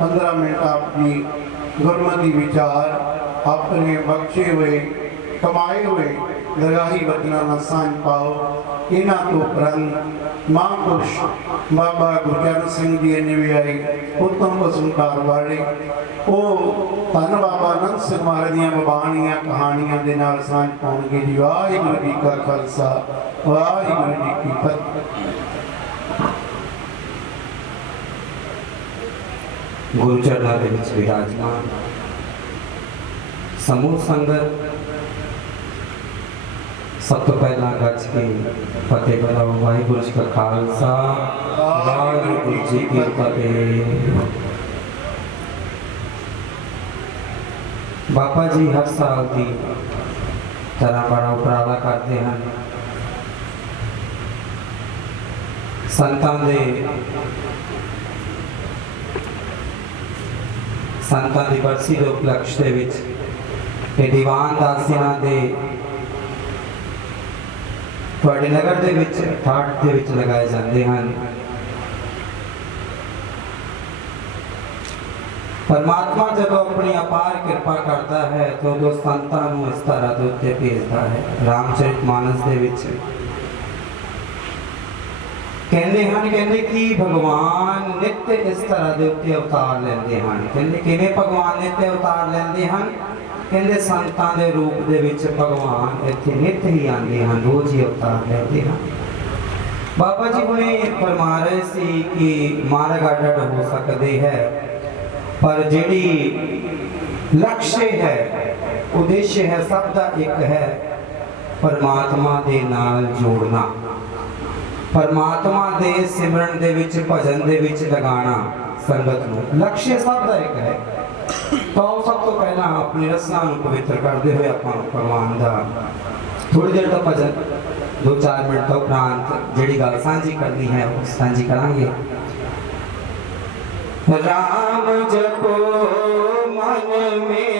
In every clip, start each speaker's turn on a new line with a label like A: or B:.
A: 15 minute ਆਪ ਜੀ ਗੁਰਮਤਿ ਵਿਚਾਰ, ਆਪਣੇ ਬਖਸ਼ੇ ਹੋਏ, ਕਮਾਏ ਹੋਏ ਦਰਗਾਹੀ ਵਤਨਾਂ ਨਾਲ ਸਾਂਝ ਪਾਓ। ਇਹਨਾਂ ਤੋਂ ਉਪਰੰਤ ਮਹਾਂਪੁਰਸ਼ ਬਾਬਾ ਗੁਰਚਰਨ ਸਿੰਘ ਜੀ ਨੇ ਵੀ ਆਈ ਉਤਮ ਪਸੰਕਾਰ ਵਾਲੇ। ਉਹ ਧੰਨ ਬਾਬਾ ਅਨੰਦ ਸਿੰਘ ਮਹਾਰਾਜ ਦੀਆਂ ਬਾਣੀਆਂ, ਕਹਾਣੀਆਂ ਦੇ ਨਾਲ ਸਾਂਝ ਪਾਉਣਗੇ ਜੀ। ਵਾਹਿਗੁਰੂ ਜੀ ਕਾ ਖਾਲਸਾ, ਵਾਹਿਗੁਰੂ ਜੀ ਕੀ ਫਤਿਹ।
B: ਗੁਰੂ ਚਰਨਾਂ ਦੇ ਵਿੱਚ ਵਿਰਾਜਮਾਨ ਸਮੂਹ ਸੰਗਤ ਸਭ ਤੋਂ ਪਹਿਲਾਂ ਗੱਜ ਕੇ ਫਤਿਹ ਬੁਲਾਓ ਵਾਹਿਗੁਰੂ ਜੀ ਕਾ ਖਾਲਸਾ ਵਾਹਿਗੁਰੂ ਜੀ ਕੀ ਫਤਿਹ ਬਾਬਾ ਜੀ ਹਰ ਸਾਲ ਦੀ ਤਰ੍ਹਾਂ ਬੜਾ ਉਪਰਾਲਾ ਕਰਦੇ ਹਨ ਸੰਤਾਂ ਦੇ ਸੰਤਾਂ ਦੀ ਬਰਸੀ ਦੇ ਉਪਲਕਸ਼ ਦੇ ਵਿੱਚ ਇਹ ਦੀਵਾਨ ਦਾਸੀਆਂ ਦੇ ਤੁਹਾਡੇ ਨਗਰ ਦੇ ਵਿੱਚ, ਠਾਠ ਦੇ ਵਿੱਚ ਲਗਾਏ ਜਾਂਦੇ ਹਨ। ਪਰਮਾਤਮਾ ਜਦੋਂ ਆਪਣੀ ਅਪਾਰ ਕਿਰਪਾ ਕਰਦਾ ਹੈ, ਤਾਂ ਉਹ ਸੰਤਾਂ ਨੂੰ ਇਸ ਤਰ੍ਹਾਂ ਦੇ ਉੱਤੇ ਭੇਜਦਾ ਹੈ। ਰਾਮਚਰਿਤ ਮਾਨਸ ਦੇ ਵਿੱਚ ਕਹਿੰਦੇ ਹਨ, ਕਹਿੰਦੇ ਕਿ ਭਗਵਾਨ ਨਿੱਤ ਇਸ ਤਰ੍ਹਾਂ ਦੇ ਉੱਤੇ ਅਵਤਾਰ ਲੈਂਦੇ ਹਨ। ਕਹਿੰਦੇ ਕਿਵੇਂ ਭਗਵਾਨ ਨਿੱਤ ਅਵਤਾਰ ਲੈਂਦੇ ਹਨ? ਕਹਿੰਦੇ ਸੰਤਾਂ ਦੇ ਰੂਪ ਦੇ ਵਿੱਚ ਭਗਵਾਨ ਇੱਥੇ ਨਿੱਤ ਹੀ ਆਉਂਦੇ ਹਨ, ਰੋਜ਼ ਹੀ ਅਵਤਾਰ ਲੈਂਦੇ ਹਨ। ਬਾਬਾ ਜੀ ਹੁਣੇ ਫਰਮਾ ਰਹੇ ਸੀ ਕਿ ਮਾਰਗ ਅੱਡ ਅੱਡ ਹੋ ਸਕਦੇ ਹੈ, ਪਰ ਜਿਹੜੀ ਲਕਸ਼ ਹੈ, ਉਦੇਸ਼ ਹੈ, ਸਭ ਦਾ ਇੱਕ ਹੈ, ਪਰਮਾਤਮਾ ਦੇ ਨਾਲ ਜੋੜਨਾ। ਪਰਮਾਤਮਾ ਦੇ ਸਿਮਰਨ ਦੇ ਵਿੱਚ, ਭਜਨ ਦੇ ਵਿੱਚ ਲਗਾਣਾ ਸੰਗਤ ਨੂੰ ਲਕਸ਼ ਸਭ ਦਾ ਇੱਕ ਹੈ। ਤਾਂ ਸਭ ਤੋਂ ਪਹਿਲਾਂ ਆਪਣੀ ਰਸਨਾ ਨੂੰ ਪਵਿੱਤਰ ਕਰਦੇ ਹੋਏ ਆਪਾਂ ਨੂੰ ਭਗਵਾਨ ਦਾ ਥੋੜੀ ਦੇਰ ਦਾ ਭਜਨ 2-4 ਮਿੰਟ ਤੋਂ ਉਪਰੰਤ ਜਿਹੜੀ ਗੱਲ ਸਾਂਝੀ ਕਰਨੀ ਹੈ, ਉਹ ਸਾਂਝੀ ਕਰਾਂਗੇ। ਰਾਮ ਜਪੋ ਮਨ ਮੇਰੇ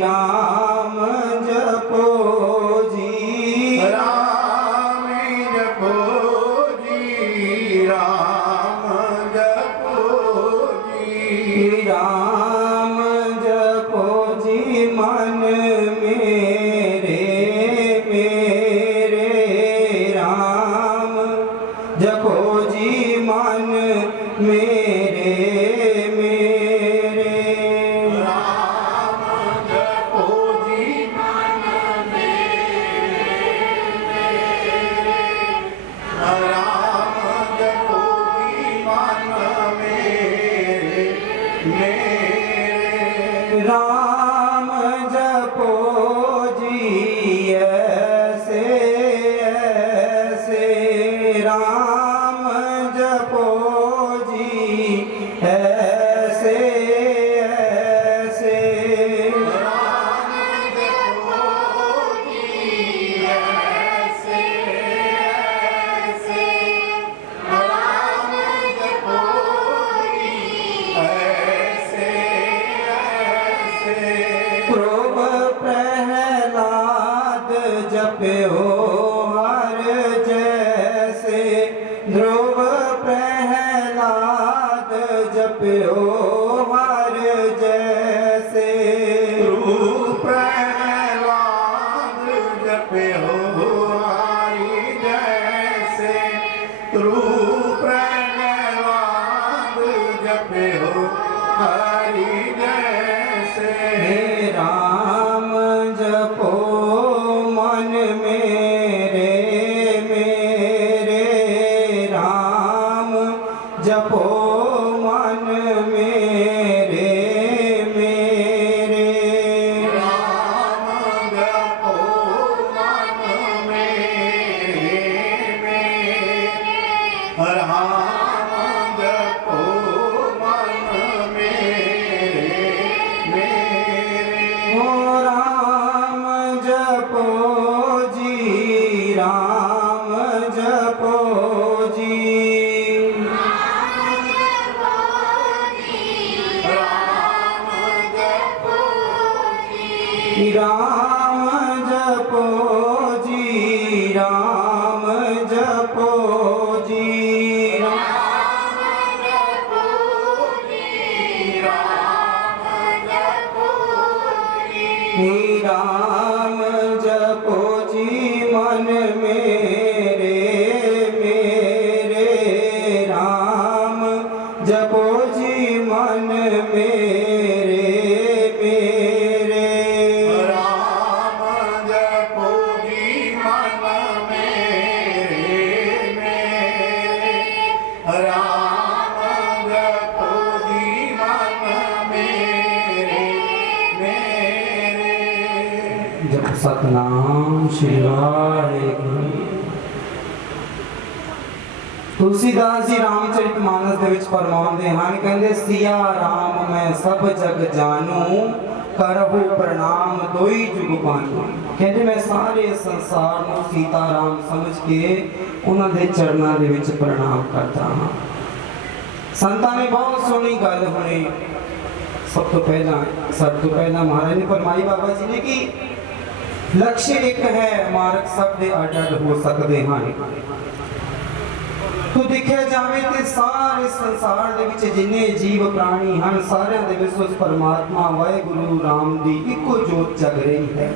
B: ਜੀ meu ਸਤਨਾਮ ਸ਼੍ਰੀ ਵਾਹਿਗੁਰੂ ਤੁਲਸੀਦਾਸ ਜੀ ਰਾਮਚਰਿਤ ਮਾਨਸ ਦੇ ਵਿੱਚ ਫਰਮਾਉਂਦੇ ਹਨ, ਕਹਿੰਦੇ, ਸਿਆ ਰਾਮ, ਮੈਂ ਸਭ ਜਗ ਜਾਣੂ, ਕਰਹੁ ਪ੍ਰਣਾਮ ਦੋਈ ਜੁਗ ਪਾਣੂ ਕਹਿੰਦੇ, ਮੈਂ ਸਾਰੇ ਸੰਸਾਰ ਨੂੰ ਸੀਤਾ ਰਾਮ ਸਮਝ ਕੇ ਉਹਨਾਂ ਦੇ ਚਰਨਾਂ ਦੇ ਵਿੱਚ ਪ੍ਰਣਾਮ ਕਰਦਾ ਹਾਂ। ਸੰਤਾਂ ਨੇ ਬਹੁਤ ਸੋਹਣੀ ਗੱਲ ਹੁਣੇ। ਸਭ ਤੋਂ ਪਹਿਲਾਂ, ਸਭ ਤੋਂ ਪਹਿਲਾਂ ਮਹਾਰਾਜ ਨੇ ਫਰਮਾਈ ਬਾਬਾ ਜੀ ਨੇ ਕਿ ਲਕਸ਼ ਇੱਕ ਹੈ, ਮਾਰਗ ਸਭ ਦੇ ਅੱਡ ਹੋ ਸਕਦੇ ਹਨ। ਤੂੰ ਦੇਖਿਆ ਜਾਵੇ ਤੇ ਸਾਰੇ ਸੰਸਾਰ ਦੇ ਵਿੱਚ ਜਿੰਨੇ ਜੀਵ ਪ੍ਰਾਣੀ ਹਨ, ਸਾਰਿਆਂ ਦੇ ਵਿੱਚ ਉਸ ਪਰਮਾਤਮਾ ਵਾਹਿਗੁਰੂ ਰਾਮ ਦੀ ਇੱਕੋ ਜੋਤ ਜਗ ਰਹੀ ਹੈ।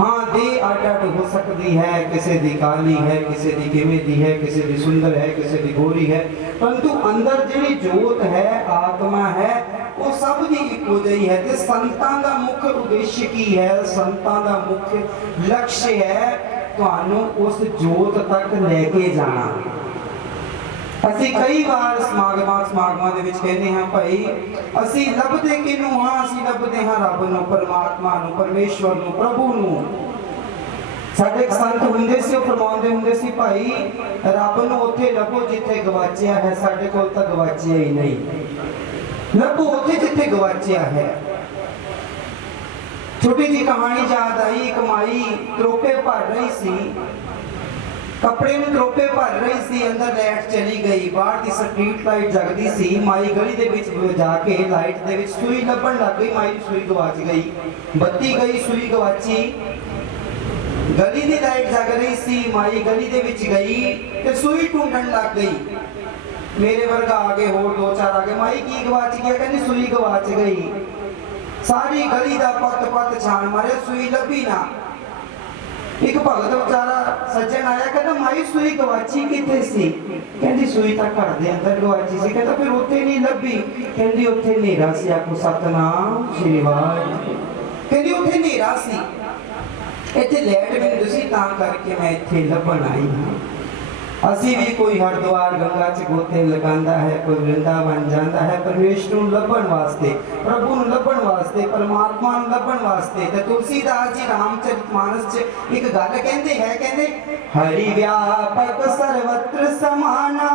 B: ਹਾਂ, ਦੀ ਅੱਡ ਅੱਡ ਹੋ ਸਕਦੀ ਹੈ, ਕਿਸੇ ਦੀ ਕਾਲੀ ਹੈ, ਕਿਸੇ ਦੀ ਕਿਵੇਂ ਦੀ ਹੈ, ਕਿਸੇ ਦੀ ਸੁੰਦਰ ਹੈ, ਕਿਸੇ ਦੀ ਗੋਰੀ ਹੈ। ਪਰੰਤੂ ਅੰਦਰ ਜਿਹੜੀ ਜੋਤ ਹੈ, ਆਤਮਾ ਹੈ, ਉਹ ਸਭ ਦੀ ਇੱਕੋ ਜਿਹੀ ਹੈ ਤੇ ਸੰਤਾਂ ਦਾ ਮੁੱਖ ਉਦੇਸ਼ ਕੀ ਹੈ? ਸੰਤਾਂ ਦਾ ਮੁੱਖ ਲਕਸ਼ ਹੈ ਤੁਹਾਨੂੰ ਉਸ ਜੋਤ ਤੱਕ ਲੈ ਕੇ ਜਾਣਾ। ਅਸੀਂ ਕਈ ਵਾਰ ਸਮਾਗਮਾਂ ਸਮਾਗਮਾਂ ਦੇ ਵਿੱਚ ਕਹਿੰਦੇ ਹਾਂ, ਭਾਈ, ਅਸੀਂ ਲੱਭਦੇ ਕਿਹਨੂੰ ਹਾਂ? ਅਸੀਂ ਲੱਭਦੇ ਹਾਂ ਰੱਬ ਨੂੰ, ਪਰਮਾਤਮਾ ਨੂੰ, ਪਰਮੇਸ਼ਵਰ ਨੂੰ, ਪ੍ਰਭੂ ਨੂੰ। ਸਾਡੇ ਸੰਤ ਹੁੰਦੇ ਸੀ, ਉਹ ਫਰਮਾਉਂਦੇ ਹੁੰਦੇ ਸੀ, ਭਾਈ, ਰੱਬ ਨੂੰ ਉੱਥੇ ਲੱਭੋ ਜਿੱਥੇ ਗਵਾਚਿਆ ਹੈ। ਸਾਡੇ ਕੋਲ ਤਾਂ ਗਵਾਚਿਆ ਹੀ ਨਹੀਂ। ਲੱਭੋ ਉੱਥੇ ਜਿੱਥੇ ਗਵਾਚਿਆ ਹੈ। ਛੋਟੀ ਜੀ ਕਹਾਣੀ ਯਾਦ ਆਈ, ਇੱਕ ਤਰੋਪੇ ਭਰ ਰਹੀ ਸੀ। ਕੱਪੜੇ ਨੂੰ ਤਰੋਪੇ ਭਰ ਰਹੀ ਸੀ, ਅੰਦਰ ਲਾਈਟ ਚਲੀ ਗਈ। ਬਾਹਰ ਦੀ ਸਟਰੀਟ ਲਾਈਟ ਜਗਦੀ ਸੀ। ਮਾਈ ਗਲੀ ਦੇ ਵਿੱਚ ਜਾ ਕੇ ਲਾਈਟ ਦੇ ਵਿੱਚ ਸੂਈ ਲੱਭਣ ਲੱਗ ਗਈ। ਮਾਈ ਸੂਈ ਗਵਾਚ ਗਈ। ਬੱਤੀ ਗਈ, ਸੂਈ ਗਵਾਚੀ। ਗਲੀ ਦੀ ਲਾਈਟ ਜਗ ਰਹੀ ਸੀ। ਮਾਈ ਗਲੀ ਦੇ ਵਿੱਚ ਗਈ ਤੇ ਸੂਈ ਟੁੰਡਣ ਲੱਗ ਗਈ। ਮੇਰੇ ਵਰਗਾ ਆ ਗਏ ਹੋਰ ਦੋ ਚਾਰ ਆ ਗਏ। ਮਾਈ ਕੀ ਗਵਾਚ ਗਿਆ ਕਹਿੰਦੀ ਸੂਈ ਗਵਾਚ ਗਈ। ਸਾਰੀ ਗਲੀ ਦਾ ਪੱਤ ਪੱਤ ਛਾਣ ਮਾਰੇ ਸੂਈ ਲੱਭੀ ਨਾ। ਇੱਕ ਭਗਤ ਵਿਚਾਰਾ ਸੱਜਣ ਆਇਆ, ਕਹਿੰਦਾ, ਮਾਈ ਸੂਈ ਗਵਾਚੀ ਕਿੱਥੇ ਸੀ? ਕਹਿੰਦੀ, ਸੂਈ ਤਾਂ ਘਰ ਦੇ ਅੰਦਰ ਗਵਾਚੀ ਸੀ। ਕਹਿੰਦਾ, ਫਿਰ ਉੱਥੇ ਨਹੀਂ ਲੱਭੀ? ਕਹਿੰਦੀ, ਉੱਥੇ ਹਨੇਰਾ ਸੀ। ਆਖੋ, ਸਤਨਾਮ, ਸ਼੍ਰੀ ਵਾਹਿਗੁਰੂ। ਕਹਿੰਦੀ, ਉੱਥੇ ਹਨੇਰਾ ਸੀ। ਇੱਥੇ ਲੈਟ ਵੀ ਨਹੀਂ ਤਾਂ ਕਰਕੇ ਮੈਂ ਇੱਥੇ ਲੱਭਣ ਆਈ ਹਾਂ। ਅਸੀਂ ਵੀ ਕੋਈ ਹਰਦੁਆਰ ਗੰਗਾ ਚ ਗੋਤੇ ਲਗਾਉਂਦਾ ਹੈ, ਕੋਈ ਵਰਿੰਦਾਵਨ ਜਾਂਦਾ ਹੈ, ਪਰਮੇਸ਼ਰ ਨੂੰ ਲੱਭਣ ਵਾਸਤੇ, ਪ੍ਰਭੂ ਨੂੰ ਲੱਭਣ ਵਾਸਤੇ, ਪਰਮਾਤਮਾ ਨੂੰ ਲੱਭਣ ਵਾਸਤੇ, ਤੇ ਤੁਲਸੀਦਾਸ ਜੀ ਰਾਮਚਰਿਤ ਮਾਨਸ ਚ ਇੱਕ ਗੱਲ ਕਹਿੰਦੇ ਹੈ, ਕਹਿੰਦੇ, ਹਰੀ ਵਿਆਪਕ ਸਰਵਤਰ ਸਮਾਨਾ,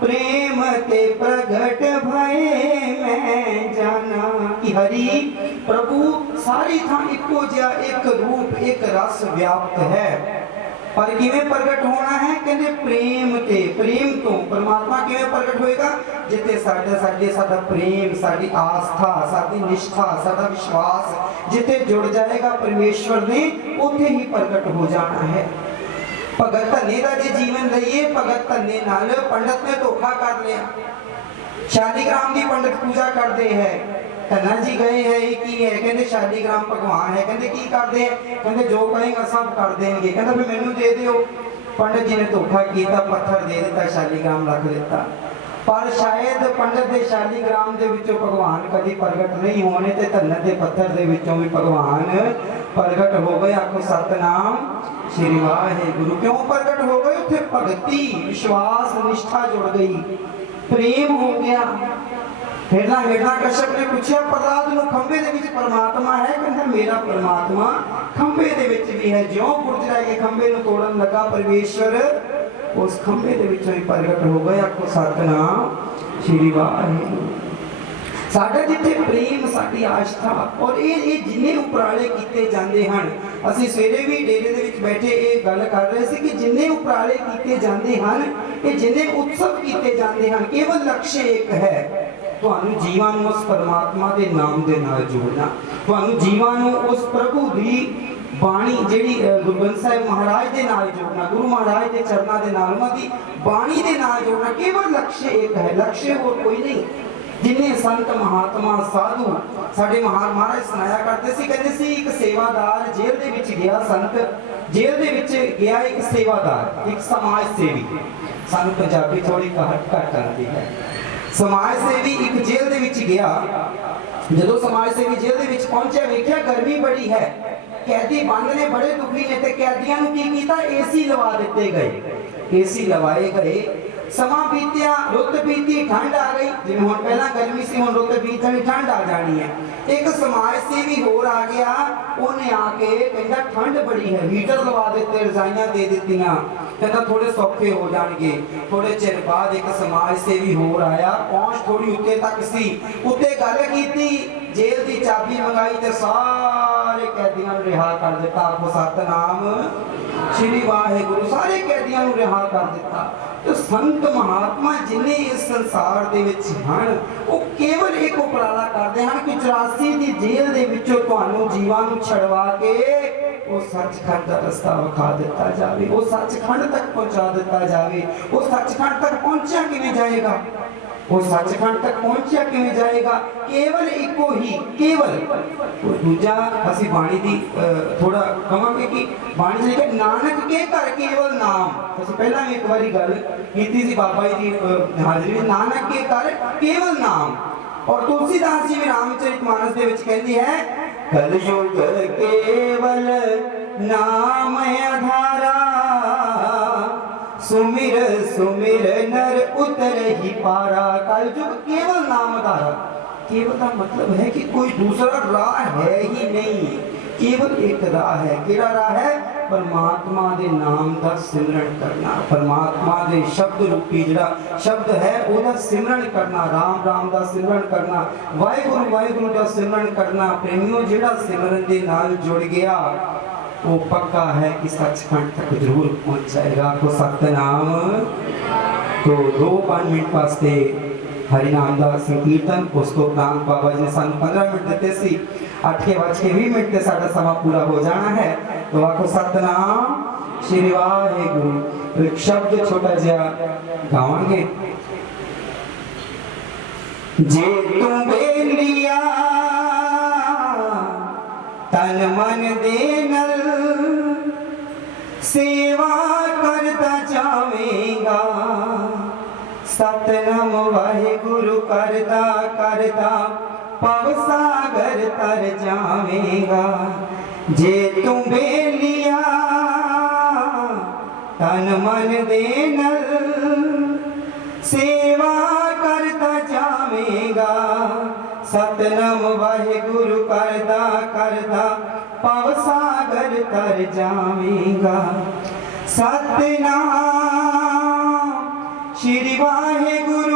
B: ਪ੍ਰੇਮ ਤੇ ਪ੍ਰਗਟ ਭਏ ਮੈਂ ਜਾਣਾ। ਕਿ ਹਰੀ, ਪ੍ਰਭੂ, ਸਾਰੀ ਥਾਂ ਇੱਕੋ ਜਿਹਾ ਇੱਕ ਰੂਪ, ਇੱਕ ਰਸ ਵਿਆਪਕ ਹੈ। ਪਰ ਕਿਵੇਂ ਪ੍ਰਗਟ ਹੋਣਾ ਹੈ? ਕਹਿੰਦੇ ਪ੍ਰੇਮ ਤੇ, ਪ੍ਰੇਮ ਤੋਂ। ਪਰਮਾਤਮਾ ਕਿਵੇਂ ਪ੍ਰਗਟ ਹੋਏਗਾ? ਜਿੱਥੇ ਸਾਡਾ, ਸਾਡੇ, ਸਾਡਾ ਪ੍ਰੇਮ, ਸਾਡੀ ਆਸਥਾ, ਸਾਡੀ ਨਿਸ਼ਠਾ, ਸਾਡਾ ਵਿਸ਼ਵਾਸ ਜਿੱਥੇ ਜੁੜ ਜਾਏਗਾ ਪਰਮੇਸ਼ਵਰ ਨੇ, ਉੱਥੇ ਹੀ ਪ੍ਰਗਟ ਹੋ ਜਾਣਾ ਹੈ। ਭਗਤ ਧੰਨੇ ਦਾ ਜੇ ਜੀਵਨ ਲਈਏ, ਭਗਤ ਧੰਨੇ ਨਾਲ ਪੰਡਤ ਨੇ ਧੋਖਾ ਕਰ ਲਿਆ। ਸ਼ਾਲੀਗ੍ਰਾਮ ਦੀ ਪੰਡਤ ਪੂਜਾ ਕਰਦੇ ਹੈ। ਧੰਨਾ ਜੀ ਗਏ ਹੈ ਕੀ ਹੈ? ਕਹਿੰਦੇ ਸ਼ਾਲੀਗ੍ਰਾਮ ਭਗਵਾਨ ਹੈ। ਕਹਿੰਦੇ ਕੀ ਕਰਦੇ? ਕਹਿੰਦੇ ਜੋ ਕਹੇਗਾ ਸਭ ਕਰ ਦੇਣਗੇ। ਕਹਿੰਦਾ ਫਿਰ ਮੈਨੂੰ ਦੇ ਦਿਓ। ਪੰਡਤ ਜੀ ਨੇ ਧੋਖਾ ਕੀਤਾ, ਪੱਥਰ ਦੇ ਦਿੱਤਾ ਸ਼ਾਲੀਗ੍ਰਾਮ ਰੱਖ ਦਿੱਤਾ। ਪਰ ਸ਼ਾਇਦ ਪੰਡਤ ਦੇ ਸ਼ਾਲੀਗ੍ਰਾਮ ਦੇ ਵਿੱਚੋਂ ਭਗਵਾਨ ਕਦੀ ਪ੍ਰਗਟ ਨਹੀਂ ਹੋਣੇ ਤੇ ਧੰਨ ਦੇ ਪੱਥਰ ਦੇ ਵਿੱਚੋਂ ਵੀ ਭਗਵਾਨ ਪ੍ਰਗਟ ਹੋ ਗਏ। ਆਖੋ, ਸਤਨਾਮ ਸ਼੍ਰੀ ਵਾਹਿਗੁਰੂ। ਕਿਉਂ ਪ੍ਰਗਟ ਹੋ ਗਏ? ਉੱਥੇ ਭਗਤੀ, ਵਿਸ਼ਵਾਸ, ਨਿਸ਼ਠਾ ਜੁੜ ਗਈ। ਪ੍ਰੇਮ ਹੋ ਗਿਆ। ਹੇਠਾਂ ਮੇਰਾ ਕਸ਼ਪ ਨੇ ਪੁੱਛਿਆ ਪ੍ਰਹਲਾਦ ਨੂੰ ਖੰਭੇ ਦੇ ਵਿੱਚ ਪਰਮਾਤਮਾ ਹੈ? ਕਹਿੰਦਾ ਮੇਰਾ ਪਰਮਾਤਮਾ ਖੰਭੇ ਦੇ ਵਿੱਚ ਵੀ ਹੈ। ਜਿਉਂ ਪੁਰਜ ਰਹਿ ਕੇ ਖੰਭੇ ਨੂੰ ਤੋੜਨ ਲੱਗਾ ਪਰਮੇਸ਼ਵਰ, ਉਸ ਖੰਭੇ ਦੇ ਵਿੱਚੋਂ ਹੀ ਪ੍ਰਗਟ ਹੋ ਗਏ। ਆਖੋ, ਸਤਨਾਮ, ਸ਼੍ਰੀ ਵਾਹਿਗੁਰੂ। ਸਾਡਾ ਜਿੱਥੇ ਪ੍ਰੇਮ, ਸਾਡੀ ਆਸਥਾ, ਔਰ ਇਹ ਇਹ ਜਿੰਨੇ ਉਪਰਾਲੇ ਕੀਤੇ ਜਾਂਦੇ ਹਨ, ਅਸੀਂ ਸਵੇਰੇ ਵੀ ਡੇਰੇ ਦੇ ਵਿੱਚ ਬੈਠੇ ਇਹ ਗੱਲ ਕਰ ਰਹੇ ਸੀ ਕਿ ਜਿੰਨੇ ਉਪਰਾਲੇ ਕੀਤੇ ਜਾਂਦੇ ਹਨ, ਇਹ ਜਿੰਨੇ ਉਤਸਵ ਕੀਤੇ ਜਾਂਦੇ ਹਨ, ਕੇਵਲ ਲਕਸ਼ ਇੱਕ ਹੈ। ਤੁਹਾਨੂੰ ਜੀਵਾਂ ਨੂੰ ਉਸ ਪਰਮਾਤਮਾ ਦੇ ਨਾਮ ਦੇ ਨਾਲ ਜੋੜਨਾ। ਤੁਹਾਨੂੰ ਜੀਵਾਂ ਨੂੰ ਉਸ ਪ੍ਰਭੂ ਦੀ ਬਾਣੀ ਜਿਹੜੀ ਅਹ, ਸਾਹਿਬ ਮਹਾਰਾਜ ਦੇ ਨਾਲ ਜੋੜਨਾ ਗੁਰੂ ਮਹਾਰਾਜ ਦੇ ਚਰਨਾਂ ਦੇ ਨਾਲ ਉਹਨਾਂ ਦੀ ਬਾਣੀ ਦੇ ਨਾਲ ਜੋੜਨਾ ਕੇਵਲ ਲਕਸ਼ ਇੱਕ ਹੈ ਲਕਸ਼ ਹੋਰ ਕੋਈ ਨਹੀਂ। ਜਿੰਨੇ ਸੰਤ ਮਹਾਤਮਾ ਸਾਧੂ ਸਾਡੇ ਮਹਾਨ ਮਹਾਰਾਜ ਸੁਣਾਇਆ ਕਰਦੇ ਸੀ ਕਹਿੰਦੇ ਸੀ ਇੱਕ ਸੇਵਾਦਾਰ ਜੇਲ੍ਹ ਦੇ ਵਿੱਚ ਗਿਆ ਸੰਤ ਜੇਲ੍ਹ ਦੇ ਵਿੱਚ ਗਿਆ ਇੱਕ ਸੇਵਾਦਾਰ ਇੱਕ ਸਮਾਜ ਸੇਵੀ। ਸਾਨੂੰ ਪੰਜਾਬੀ ਥੋੜੀ ਘੱਟ ਘੱਟ ਆਉਂਦੀ ਹੈ। ਸਮਾਜ ਸੇਵੀ ਇੱਕ ਜੇਲ੍ਹ ਦੇ ਵਿੱਚ ਗਿਆ। ਜਦੋਂ ਸਮਾਜ ਸੇਵੀ ਜੇਲ੍ਹ ਦੇ ਵਿੱਚ ਪਹੁੰਚਿਆ, ਵੇਖਿਆ ਗਰਮੀ ਬੜੀ ਹੈ। ਕੈਦੀ ਬੰਦ ਨੇ ਬੜੇ ਦੁਖੀ ਨੇ ਤੇ ਕੈਦੀਆਂ ਨੂੰ ਕੀ ਕੀਤਾ? ਏਸੀ ਲਵਾ ਦਿੱਤੇ ਗਏ। ਏਸੀ ਲਵਾਏ ਗਏ। ਸਮਾਂ ਬੀਤਿਆ, ਰੁੱਤ ਬੀਤੀ, ਠੰਡ ਆ ਗਈ। ਜਿਵੇਂ ਹੁਣ ਪਹਿਲਾਂ ਗਰਮੀ ਸੀ, ਹੁਣ ਰੁੱਤ ਬੀਤਣੀ ਠੰਡ ਆ ਜਾਣੀ ਹੈ। ਇੱਕ ਸਮਾਜ ਸੇਵੀ ਹੋਰ ਆ ਗਿਆ। ਉਹਨੇ ਆ ਕੇ ਕਹਿੰਦਾ, ਠੰਡ ਬੜੀ ਹੈ ਹੀਟਰ ਲਵਾ ਦਿੱਤੇ, ਰਜ਼ਾਈਆਂ ਦੇ ਦਿੱਤੀਆਂ। ਕਹਿੰਦਾ ਥੋੜੇ ਸੌਖੇ ਹੋ ਜਾਣਗੇ। ਥੋੜੇ ਚਿਰ ਬਾਅਦ ਇੱਕ ਸਮਾਜ ਸੇਵੀ ਹੋਰ ਆਇਆ। ਪਹੁੰਚ ਥੋੜੀ ਉੱਤੇ ਤੱਕ ਸੀ। ਉੱਤੇ ਗੱਲ ਕੀਤੀ, ਜੇਲ੍ਹ ਦੀ ਚਾਬੀ ਮੰਗਾਈ ਤੇ ਸਾਰੇ ਕੈਦੀਆਂ ਨੂੰ ਰਿਹਾ ਕਰ ਦਿੱਤਾ। ਆਪੋ ਸਤਨਾਮ ਸ਼੍ਰੀ ਵਾਹਿਗੁਰੂ, ਸਾਰੇ ਕੈਦੀਆਂ ਨੂੰ ਰਿਹਾ ਕਰ ਦਿੱਤਾ। ਤੇ ਸੰਤ ਮਹਾਤਮਾ ਜਿਨੇ ਇਸ ਸੰਸਾਰ ਦੇ ਵਿੱਚ ਹਨ, ਉਹ ਕੇਵਲ ਇੱਕ ਉਪਰਾਲਾ ਕਰਦੇ ਹਨ ਕਿ 84 ਦੀ ਜੇਲ੍ਹ ਦੇ ਵਿੱਚੋਂ ਤੁਹਾਨੂੰ ਜੀਵਾਂ ਨੂੰ ਛਡਵਾ ਕੇ ਉਹ ਸੱਚਖੰਡ ਦਾ ਰਸਤਾ ਵਿਖਾ ਦਿੱਤਾ ਜਾਵੇ, ਉਹ ਸੱਚਖੰਡ ਤੱਕ ਪਹੁੰਚਾ ਦਿੱਤਾ ਜਾਵੇ, ਉਹ ਸੱਚਖੰਡ ਤੱਕ ਪਹੁੰਚਿਆ ਕਿਵੇਂ ਜਾਏਗਾ? ਉਹ ਸੱਚਖੰਡ ਤੱਕ ਪਹੁੰਚਿਆ ਕਿਵੇਂ ਜਾਏਗਾ ਕੇਵਲ ਇੱਕੋ ਹੀ ਕੇਵਲ ਉਹ ਦੂਜਾ ਅਸੀਂ ਬਾਣੀ ਦੀ ਥੋੜਾ ਕਹਾਂਗੇ ਕਿ ਬਾਣੀ ਚ ਨਾਨਕ ਕੇ ਘਰ ਕੇਵਲ ਨਾਮ ਅਸੀਂ ਪਹਿਲਾਂ ਵੀ ਇੱਕ ਵਾਰੀ ਗੱਲ ਕੀਤੀ ਸੀ ਬਾਬਾ ਜੀ ਦੀ ਹਾਜ਼ਰੀ ਵਿੱਚ ਨਾਨਕ ਕੇ ਘਰ ਕੇਵਲ ਨਾਮ ਔਰ ਤੁਲਸੀਦਾਸ ਜੀ ਵੀ ਰਾਮਚਰਿਤ ਮਾਨਸ ਦੇ ਵਿੱਚ ਕਹਿੰਦੀ ਹੈ ਕਲਯੁਗ ਕੇਵਲ ਨਾਮ ਆਧਾਰਾ ਸੁਮਿਰ ਸੁਮਿਰ ਨਰ ਉਤਰ ਹੀ ਪਾਰਾ ਕਲਯੁਗ ਕੇਵਲ ਨਾਮ ਧਾਰਾ ਕੇਵਲ ਦਾ ਮਤਲਬ ਹੈ ਕਿ ਕੋਈ ਦੂਸਰਾ ਰਾਹ ਹੈ ਹੀ ਨਹੀਂ। ਕੇਵਲ ਇੱਕ ਰਾਹ ਹੈ। ਕਿਹੜਾ ਰਾਹ ਹੈ? ਪਰਮਾਤਮਾ ਦੇ ਨਾਮ ਦਾ ਸਿਮਰਨ ਕਰਨਾ। ਪਰਮਾਤਮਾ ਦੇ ਸ਼ਬਦ ਰੂਪੀ ਜਿਹੜਾ ਸ਼ਬਦ ਹੈ, ਉਹਦਾ ਸਿਮਰਨ ਕਰਨਾ, ਰਾਮ ਰਾਮ ਦਾ ਸਿਮਰਨ ਕਰਨਾ, ਵਾਹਿਗੁਰੂ ਵਾਹਿਗੁਰੂ ਦਾ ਸਿਮਰਨ ਕਰਨਾ, ਪ੍ਰੇਮਿਓ, ਜਿਹੜਾ ਸਿਮਰਨ ਦੇ ਨਾਲ ਜੁੜ ਗਿਆ, ਉਹ ਪੱਕਾ ਹੈ ਕਿ ਸੱਚਖੰਡ ਤੱਕ ਜ਼ਰੂਰ ਪਹੁੰਚ ਜਾਏਗਾ। ਕੋ ਸਤਨਾਮ तो તો દો પાંચ મિનિટ પાસે હરિનામ दास संकीर्तन, उसको काम बाबा जी सन पंद्रह मिनट देते सी अठे बज के भी मिनट से साढ़ा समा पूरा हो जाना है। तो आपको सतनाम श्री गुरु। तो एक शब्द छोटा जहा गावांगे। जे तुम बेलिया तन मन देनल सेवा करता जावे ਸਤਨਾਮ ਵਾਹਿਗੁਰੂ ਕਰਦਾ ਕਰਦਾ, ਪਵ ਸਾਗਰ ਤਰ ਜਾਵੇਗਾ। ਜੇ ਤੂੰ ਬੇਲੀਆ, ਤਨ ਮਨ ਦੇ ਨਲ ਸੇਵਾ ਕਰਦਾ ਜਾਵੇਗਾ। ਸਤਨਾਮ ਵਾਹਿਗੁਰੂ ਕਰਦਾ ਕਰਦਾ, ਪਵ ਸਾਗਰ ਤਰ ਜਾਵੇਗਾ। ਸਤਨਾਮ ਸ਼੍ਰੀ ਵਾਹਿਗੁਰੂ ਸਤਨਾਮ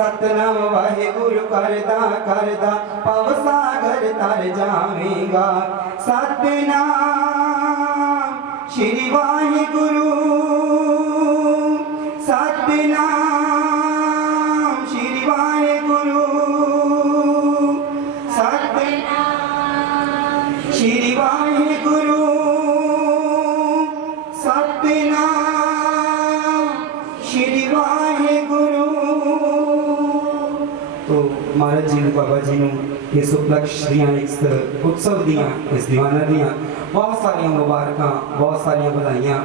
B: ਸਤਨਾਮ ਵਾਹਿਗੁਰੂ ਕਰਦਾ ਕਰਦਾ ਪਵ ਸਾਗਰ ਤਰ ਜਾਵੇਂਗਾ। ਸਤਨਾਮ ਸ਼੍ਰੀ ਵਾਹਿਗੁਰੂ। ਤੋ ਮਹਾਰਾਜ ਜੀ ਨੂੰ, ਬਾਬਾ ਜੀ ਨੂੰ ਇਸ ਉਪਲਕਸ਼ ਦੀਆਂ ਇਸ ਉਤਸਵ ਦੀਆਂ, ਇਸ ਦੀਵਾਨਾ ਦੀਆਂ, ਬਹੁਤ ਸਾਰੀਆਂ ਮੁਬਾਰਕਾਂ, ਬਹੁਤ ਸਾਰੀਆਂ ਵਧਾਈਆਂ।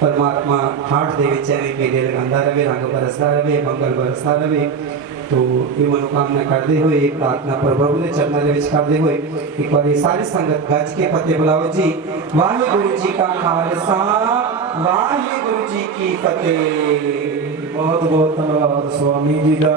B: ਪਰਮਾਤਮਾ ਠਾਠ ਦੇ ਵਿੱਚ ਐਵੇਂ ਮੇਲੇ ਲਗਾਉਂਦਾ ਰਵੇ, ਰੰਗ ਬਰਸਦਾ ਰਵੇ, ਮੰਗਲ ਬਰਸਦਾ ਰਵੇ। ਤੋ ਇਹ ਮਨੋਕਾਮਨਾ ਕਰਦੇ ਹੋਏ, ਇਹ ਪ੍ਰਾਰਥਨਾ ਪ੍ਰਭੂ ਦੇ ਚਰਨਾਂ ਦੇ ਵਿੱਚ ਕਰਦੇ ਹੋਏ, ਇੱਕ ਵਾਰੀ ਸਾਰੀ ਸੰਗਤ ਗੱਜ ਕੇ ਫਤਿਹ ਬੁਲਾਓ ਜੀ। ਵਾਹਿਗੁਰੂ ਜੀ ਕਾ ਖਾਲਸਾ, ਵਾਹਿਗੁਰੂ ਜੀ ਕੀ ਫਤਿਹ।
C: ਬਹੁਤ ਬਹੁਤ ਧੰਨਵਾਦ ਸੁਆਮੀ ਜੀ ਦਾ।